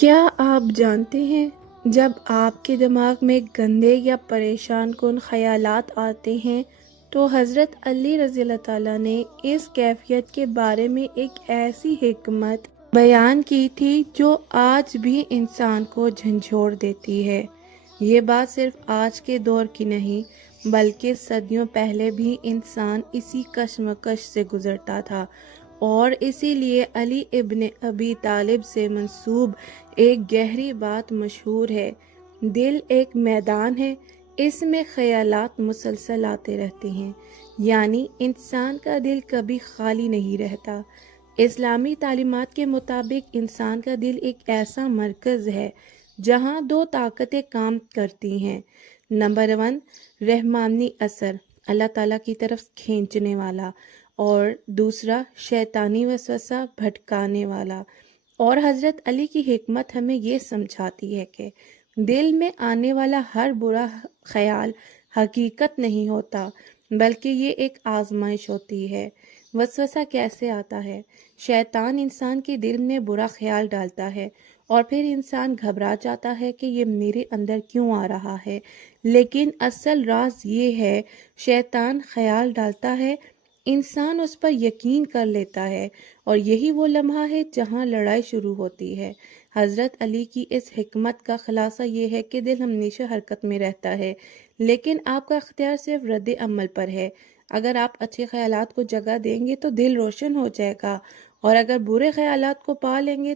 کیا آپ جانتے ہیں جب آپ کے دماغ میں گندے یا پریشان کن خیالات آتے ہیں تو حضرت علی رضی اللہ تعالیٰ نے اس کیفیت کے بارے میں ایک ایسی حکمت بیان کی تھی جو آج بھی انسان کو جھنجھوڑ دیتی ہے۔ یہ بات صرف آج کے دور کی نہیں بلکہ صدیوں پہلے بھی انسان اسی کشمکش سے گزرتا تھا، اور اسی لیے علی ابن ابی طالب سے منسوب ایک گہری بات مشہور ہے: دل ایک میدان ہے، اس میں خیالات مسلسل آتے رہتے ہیں، یعنی انسان کا دل کبھی خالی نہیں رہتا۔ اسلامی تعلیمات کے مطابق انسان کا دل ایک ایسا مرکز ہے جہاں دو طاقتیں کام کرتی ہیں: نمبر 1، رحمانی اثر، اللہ تعالیٰ کی طرف کھینچنے والا، اور دوسرا شیطانی وسوسہ، بھٹکانے والا۔ اور حضرت علی کی حکمت ہمیں یہ سمجھاتی ہے کہ دل میں آنے والا ہر برا خیال حقیقت نہیں ہوتا، بلکہ یہ ایک آزمائش ہوتی ہے۔ وسوسہ کیسے آتا ہے؟ شیطان انسان کے دل میں برا خیال ڈالتا ہے اور پھر انسان گھبرا جاتا ہے کہ یہ میرے اندر کیوں آ رہا ہے، لیکن اصل راز یہ ہے، شیطان خیال ڈالتا ہے، انسان اس پر یقین کر لیتا ہے، اور یہی وہ لمحہ ہے جہاں لڑائی شروع ہوتی ہے۔ حضرت علی کی اس حکمت کا خلاصہ یہ ہے کہ دل ہمیشہ حرکت میں رہتا ہے، لیکن آپ کا اختیار صرف رد عمل پر ہے۔ اگر آپ اچھے خیالات کو جگہ دیں گے تو دل روشن ہو جائے گا، اور اگر برے خیالات کو پا لیں گے